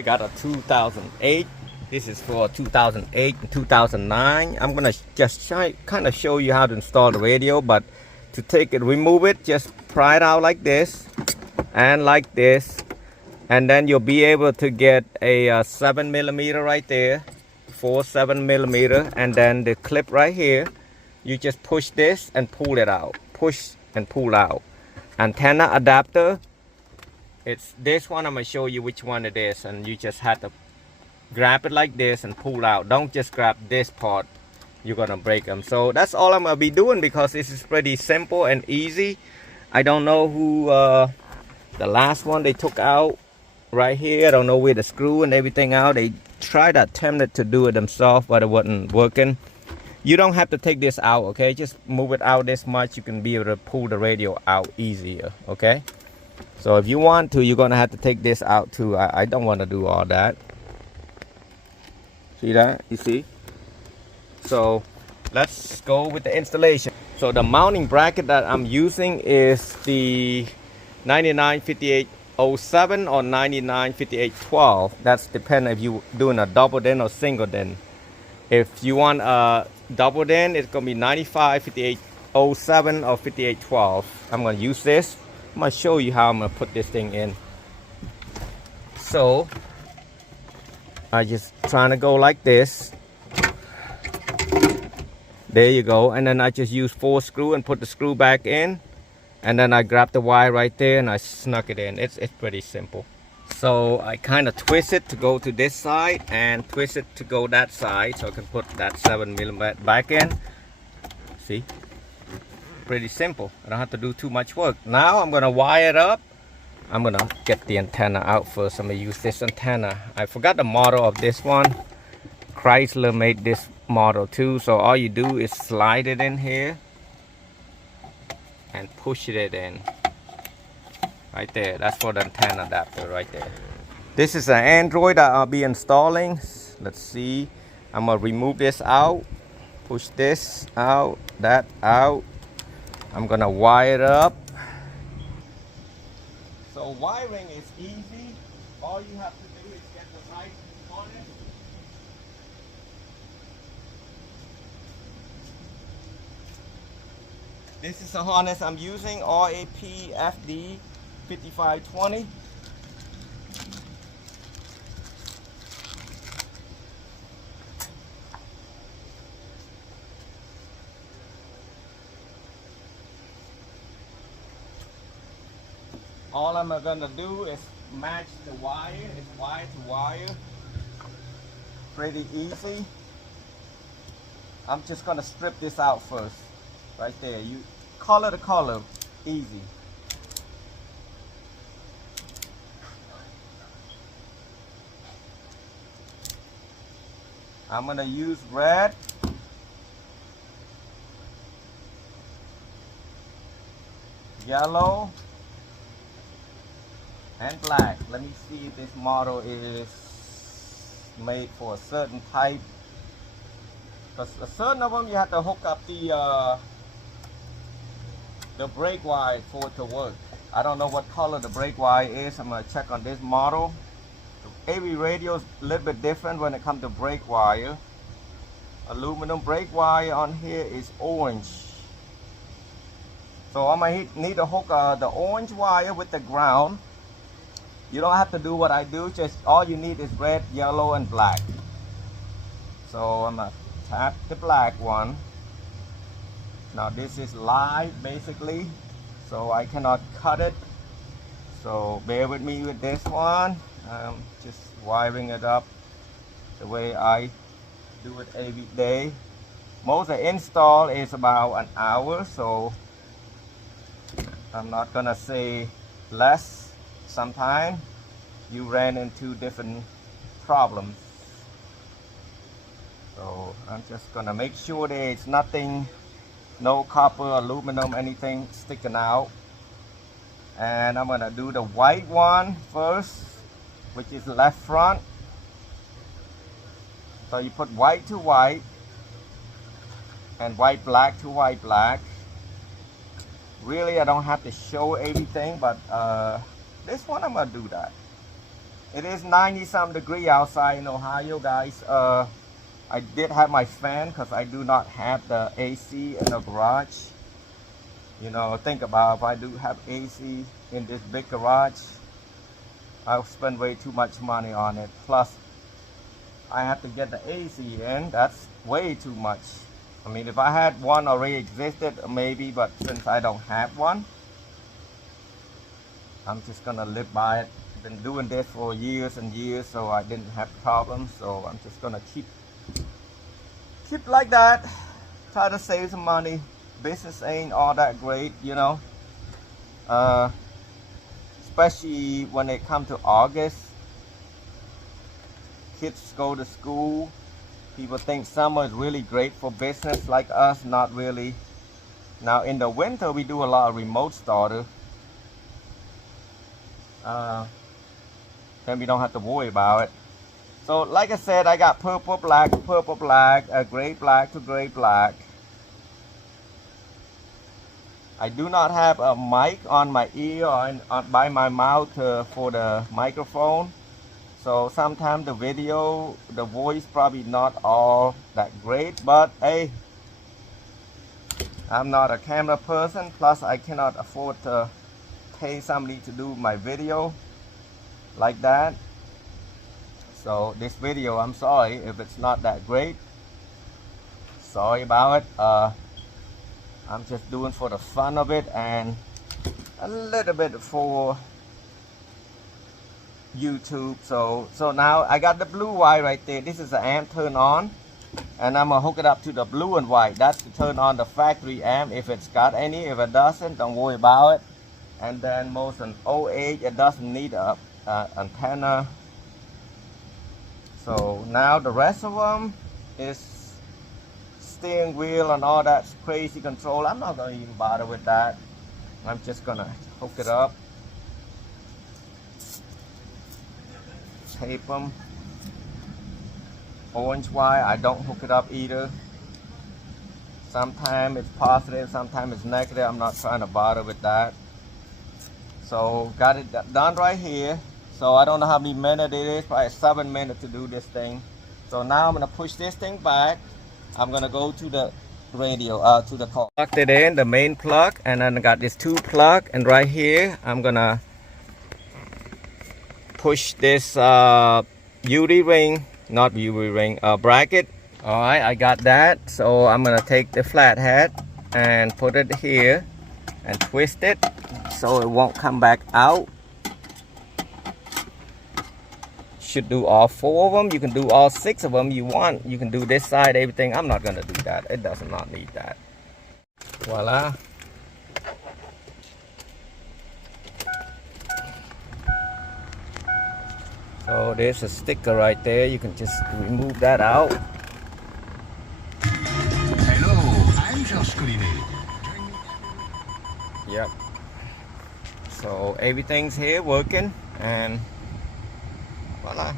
I got a 2008. This is for 2008 and 2009. I'm gonna just kind of show you how to install the radio, but to take it, remove it, just pry it out like this and like this, and then you'll be able to get a 7mm right there, 7mm, and then the clip right here. You just push this and pull it out, push and pull out. Antenna adapter. It's this one. I'm gonna show you which one it is, and you just have to grab it like this and pull out. Don't just grab this part, you're gonna break them. So that's all I'm gonna be doing, because this is pretty simple and easy. I don't know who the last one they took out right here. I don't know where the screw and everything out. They tried to attempt to do it themselves, but it wasn't working. You don't have to take this out, okay? Just move it out this much. You can be able to pull the radio out easier, okay? So if you want to, you're gonna have to take this out too. I don't want to do all that. See that? You see? So let's go with the installation. So the mounting bracket that I'm using is the 995807 or 995812. That's depending if you're doing a double din or single din. If you want a double din, it's gonna be 955807 or 5812. I'm gonna use this. I'm gonna show you how I'm gonna put this thing in. So I just trying to go like this. There you go. And then I just use 4 screw and put the screw back in, and then I grab the wire right there and I snuck it in. It's pretty simple. So I kind of twist it to go to this side and twist it to go that side, so I can put that 7mm back in. See? Pretty simple. I don't have to do too much work. Now I'm gonna wire it up. I'm gonna get the antenna out first. I'm gonna use this antenna. I forgot the model of this one. Chrysler made this model too. So all you do is slide it in here and push it in. Right there. That's for the antenna adapter right there. This is an Android that I'll be installing. Let's see. I'm gonna remove this out. Push this out. That out. I'm gonna wire it up. So wiring is easy. All you have to do is get the right harness. This is the harness I'm using, RAP FD 5520. All I'm gonna do is match the wire. It's wire to wire. Pretty easy. I'm just gonna strip this out first. Right there. You color to color. Easy. I'm gonna use red. Yellow. And black. Let me see if this model is made for a certain type. Because a certain of them you have to hook up the brake wire for it to work. I don't know what color the brake wire is. I'm gonna check on this model. Every radio is a little bit different when it comes to brake wire. Aluminum brake wire on here is orange. So I'm gonna need to hook the orange wire with the ground. You don't have to do what I do, just all you need is red, yellow, and black. So I'm gonna tap the black one. Now this is live basically, so I cannot cut it. So bear with me with this one. I'm just wiring it up the way I do it every day. Most of the install is about an hour, so I'm not gonna say less. Sometimes you ran into different problems. So I'm just gonna make sure there's nothing, no copper, aluminum, anything sticking out. And I'm gonna do the white one first, which is left front. So you put white to white and white black to white black. Really, I don't have to show everything, but this one I'm gonna do that. It is 90-some degree outside in Ohio, guys. I did have my fan because I do not have the AC in the garage. You know, think about if I do have AC in this big garage, I'll spend way too much money on it. Plus, I have to get the AC in. That's way too much. I mean, if I had one already existed, maybe, but since I don't have one, I'm just gonna live by it. Been doing this for years and years, so I didn't have problems. So I'm just gonna keep like that. Try to save some money. Business ain't all that great, you know. Especially when it comes to August. Kids go to school. People think summer is really great for business like us. Not really. Now in the winter we do a lot of remote starter. Then we don't have to worry about it. So like I said, I got purple black, gray black to gray black. I do not have a mic on my ear or by my mouth for the microphone. So sometimes the video, the voice probably not all that great, but hey, I'm not a camera person. Plus I cannot afford to pay somebody to do my video like that. So this video, I'm sorry if it's not that great. Sorry about it. I'm just doing for the fun of it and a little bit for YouTube. So now I got the blue wire right there. This is the amp turn on, and I'm gonna hook it up to the blue and white. That's to turn on the factory amp if it's got any. If it doesn't, don't worry about it. And then most an 08, it doesn't need a antenna. So now the rest of them is steering wheel and all that crazy control. I'm not gonna even bother with that. I'm just gonna hook it up, tape them. Orange wire, I don't hook it up either. Sometimes it's positive, sometimes it's negative. I'm not trying to bother with that. So got it done right here. So I don't know how many minutes it is, probably 7 minutes to do this thing. So now I'm gonna push this thing back. I'm gonna go to the radio, to the car. Plugged it in, the main plug, and then I got this 2 plug, and right here I'm gonna push this UV ring, not UV ring, bracket. All right, I got that. So I'm gonna take the flathead and put it here and twist it so it won't come back out. Should do all 4 of them. You can do all 6 of them you want. You can do this side, everything. I'm not gonna do that. It does not need that. Voila. So there's a sticker right there. You can just remove that out. Hello, I'm George Collinet. Yep. So everything's here working, and voila.